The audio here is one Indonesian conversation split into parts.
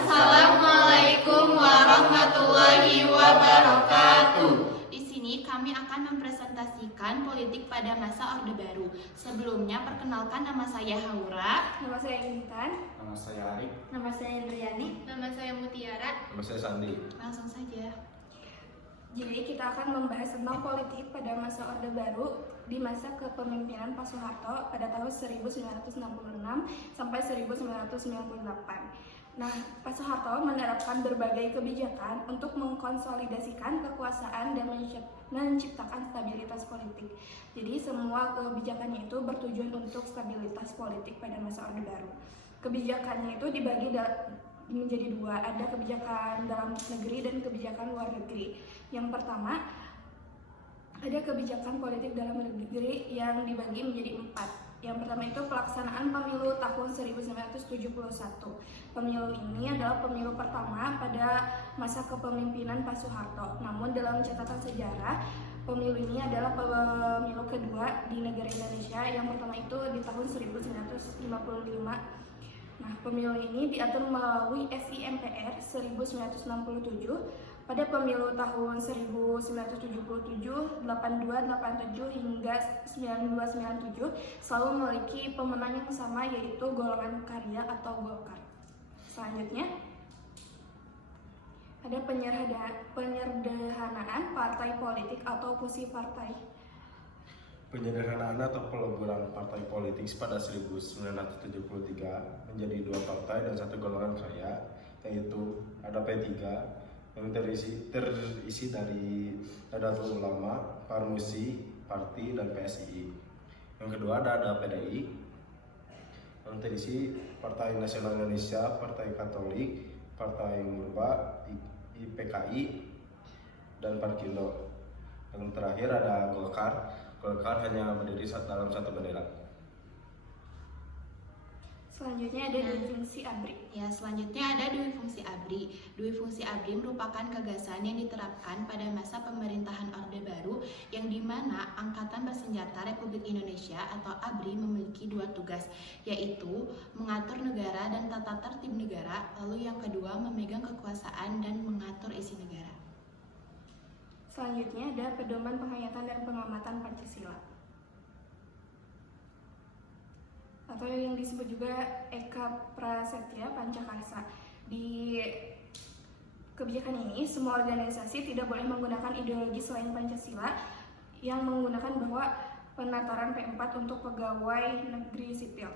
Assalamualaikum warahmatullahi wabarakatuh. Di sini kami akan mempresentasikan politik pada masa Orde Baru. Sebelumnya perkenalkan, nama saya Haura. Nama saya Intan. Nama saya Arif. Nama saya Indriani. Nama saya Mutiara. Nama saya Sandi. Langsung saja. Jadi kita akan membahas tentang politik pada masa Orde Baru di masa kepemimpinan Pak Soeharto pada tahun 1966 sampai 1998. Nah, Pak Soeharto menerapkan berbagai kebijakan untuk mengkonsolidasikan kekuasaan dan menciptakan stabilitas politik. Jadi semua kebijakannya itu bertujuan untuk stabilitas politik pada masa Orde Baru. Kebijakannya itu dibagi menjadi dua, ada kebijakan dalam negeri dan kebijakan luar negeri. Yang pertama, ada kebijakan politik dalam negeri yang dibagi menjadi 4. Yang pertama itu pelaksanaan pemilu tahun 1971. Pemilu ini adalah pemilu pertama pada masa kepemimpinan Pak Soeharto. Namun dalam catatan sejarah, pemilu ini adalah pemilu kedua di negara Indonesia. Yang pertama itu di tahun 1955. Nah, pemilu ini diatur melalui SI-MPR 1967. Pada pemilu tahun 1977, 82, 87 hingga 92, 97 selalu memiliki pemenang yang sama, yaitu golongan karya atau Golkar. Selanjutnya ada penyederhanaan partai politik atau fusi partai. Penyederhanaan atau peleburan partai politik pada 1973 menjadi 2 partai dan 1 golongan karya, yaitu ada P3 yang terisi dari Nahdlatul Ulama, Parmusi, Parti, dan PSI. Yang kedua ada PDI yang terisi Partai Nasional Indonesia, Partai Katolik, Partai Murba, IPKI, dan Parkindo. Yang terakhir ada Golkar. Golkar hanya berdiri dalam 1 bendera. Selanjutnya ada dui fungsi ABRI. Ya, selanjutnya ada dui fungsi ABRI. Dui fungsi ABRI merupakan gagasan yang diterapkan pada masa pemerintahan Orde Baru, yang dimana Angkatan Bersenjata Republik Indonesia atau ABRI memiliki 2 tugas, yaitu mengatur negara dan tata tertib negara, lalu yang kedua memegang kekuasaan dan mengatur isi negara. Selanjutnya ada pedoman penghayatan dan pengamatan Pancasila, atau yang disebut juga Eka Prasetya Pancakarsa. Di kebijakan ini, semua organisasi tidak boleh menggunakan ideologi selain Pancasila, yang menggunakan bahwa penataran P4 untuk pegawai negeri sipil.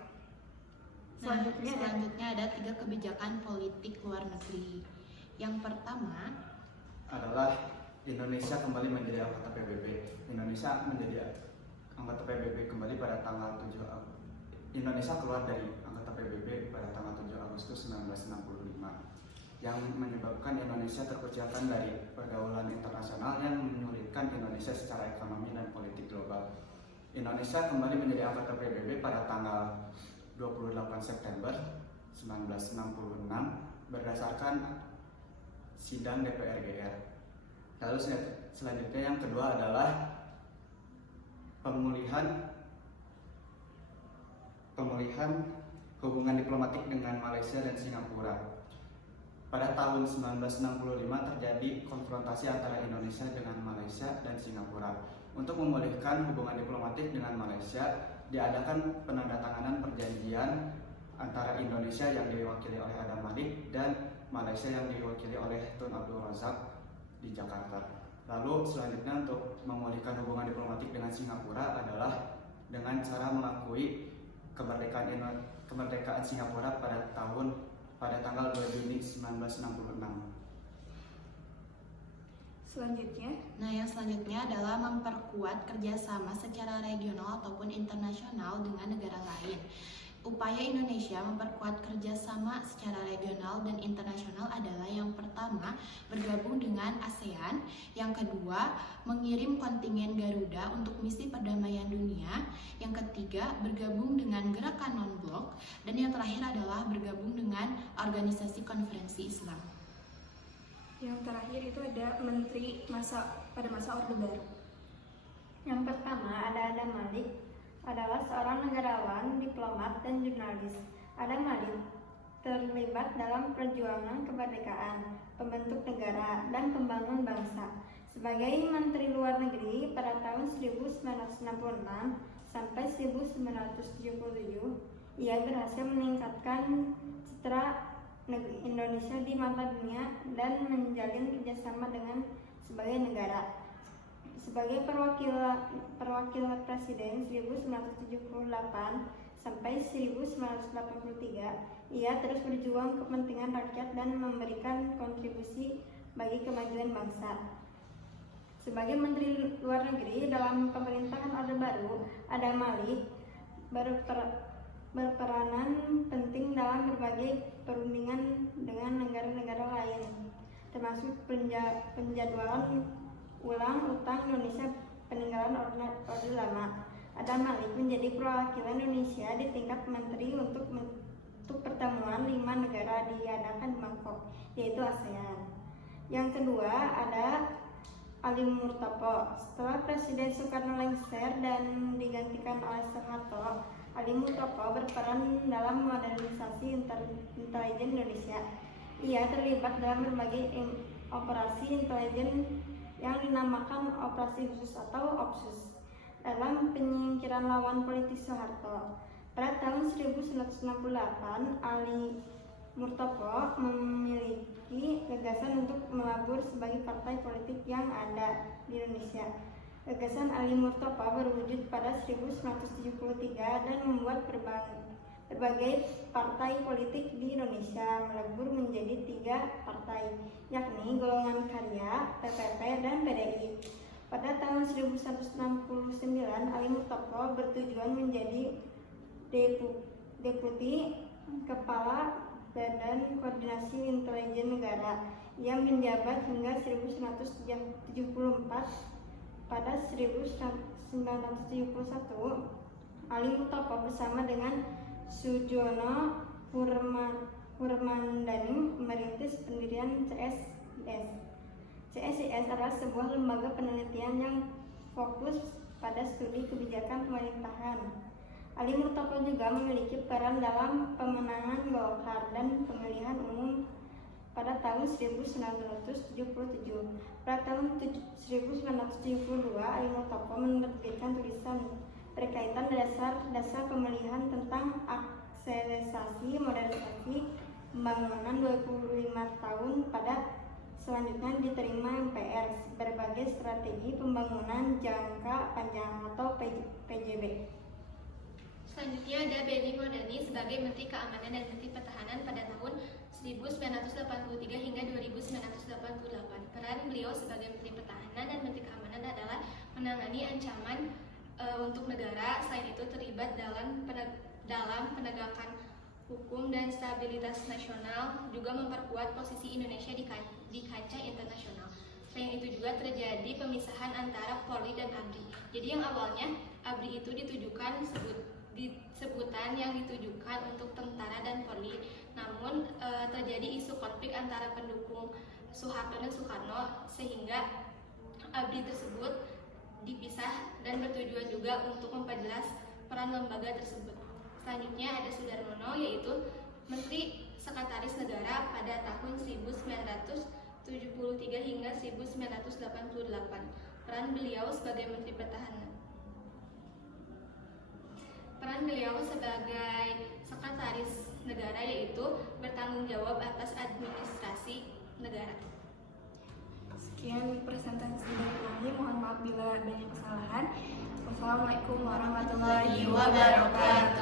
Selanjutnya ada 3 kebijakan politik luar negeri. Yang pertama adalah Indonesia kembali menjadi anggota PBB. Indonesia menjadi anggota PBB kembali pada tanggal 7 Agustus. Indonesia keluar dari anggota PBB pada tanggal 7 Agustus 1965, yang menyebabkan Indonesia terpecahkan dari pergaulan internasional yang menyulitkan Indonesia secara ekonomi dan politik global. Indonesia kembali menjadi anggota PBB pada tanggal 28 September 1966 berdasarkan sidang DPR GR. Lalu selanjutnya yang kedua adalah pemulihan hubungan diplomatik dengan Malaysia dan Singapura. Pada tahun 1965 terjadi konfrontasi antara Indonesia dengan Malaysia dan Singapura. Untuk memulihkan hubungan diplomatik dengan Malaysia, diadakan penandatanganan perjanjian antara Indonesia yang diwakili oleh Adam Malik dan Malaysia yang diwakili oleh Tun Abdul Razak di Jakarta. Lalu selanjutnya untuk memulihkan hubungan diplomatik dengan Singapura adalah dengan cara mengakui kemerdekaan Singapura pada tanggal 2 Juni 1966. Yang selanjutnya adalah memperkuat kerjasama secara regional ataupun internasional dengan negara lain. Upaya Indonesia memperkuat kerjasama secara regional dan internasional adalah yang pertama, bergabung dengan ASEAN, yang kedua, mengirim kontingen Garuda untuk misi perdamaian dunia, yang ketiga, bergabung dengan gerakan non-blok, dan yang terakhir adalah bergabung dengan organisasi konferensi Islam. Yang terakhir itu ada menteri pada masa Orde Baru. Yang pertama ada Adam Malik, adalah seorang negarawan, diplomat, dan jurnalis. Adam Malik terlibat dalam perjuangan kemerdekaan, pembentuk negara, dan pembangunan bangsa. Sebagai Menteri Luar Negeri pada tahun 1966 sampai 1977, ia berhasil meningkatkan citra negeri Indonesia di mata dunia dan menjalin kerjasama dengan sebagai negara. Sebagai perwakilan presiden 1978 sampai 1983, ia terus berjuang kepentingan rakyat dan memberikan kontribusi bagi kemajuan bangsa. Sebagai Menteri Luar Negeri dalam pemerintahan Orde Baru, Adam Malik berperanan penting dalam berbagai perundingan dengan negara-negara lain, termasuk penjadwalan ulang utang Indonesia peninggalan Orde Lama. Adam Malik menjadi perwakilan Indonesia di tingkat menteri untuk pertemuan 5 negara diadakan di Bangkok, yaitu ASEAN. Yang kedua ada Ali Murtopo. Setelah Presiden Soekarno lengser dan digantikan oleh Soeharto, Ali Murtopo berperan dalam modernisasi intelijen Indonesia. Ia terlibat dalam berbagai operasi intelijen yang dinamakan Operasi Khusus atau OPSUS dalam penyingkiran lawan politik Soeharto. Pada tahun 1968, Ali Murtopo memiliki gagasan untuk melabur sebagai partai politik yang ada di Indonesia. Gagasan Ali Murtopo berwujud pada 1973 dan membuat berbagai partai politik di Indonesia melebur menjadi 3 partai, yakni Golongan Karya, PPP, dan PDI. Pada tahun 1969, Ali Murtopo bertujuan menjadi Deputi Kepala Badan Koordinasi Intelijen Negara. Ia menjabat hingga 1974. Pada 1971, Ali Murtopo bersama dengan Sujono Hurmandani merintis pendirian CSIS. CSIS adalah sebuah lembaga penelitian yang fokus pada studi kebijakan pemerintahan. Ali Murtopo juga memiliki peran dalam pemenangan Golkar dan pemilihan umum pada tahun 1977. Pada tahun 1972, Ali Murtopo menerbitkan tulisan berkaitan dasar pemilihan tentang akselerasi modernisasi pembangunan 25 tahun. Pada selanjutnya diterima MPR berbagai strategi pembangunan jangka panjang atau PJB. Selanjutnya ada Benny Mondani sebagai Menteri Keamanan dan Menteri Pertahanan pada tahun 1983 hingga 1988. Peran beliau sebagai Menteri Pertahanan dan Menteri Keamanan adalah menangani ancaman untuk negara. Selain itu terlibat dalam penegakan hukum dan stabilitas nasional, juga memperkuat posisi Indonesia di kancah internasional. Selain itu juga terjadi pemisahan antara Polri dan ABRI. Jadi yang awalnya ABRI itu ditujukan sebutan yang ditujukan untuk tentara dan Polri, namun terjadi isu konflik antara pendukung Soeharto dan Soekarno sehingga ABRI tersebut dipisah dan bertujuan juga untuk memperjelas peran lembaga tersebut. Selanjutnya ada Sudarmono, yaitu Menteri Sekretaris Negara pada tahun 1973 hingga 1988. Peran beliau sebagai Menteri Pertahanan. Peran beliau sebagai Sekretaris Negara yaitu bertanggung jawab atas administrasi negara. Sekian presentasi dari kami. Mohon maaf bila banyak kesalahan. Wassalamualaikum warahmatullahi wabarakatuh.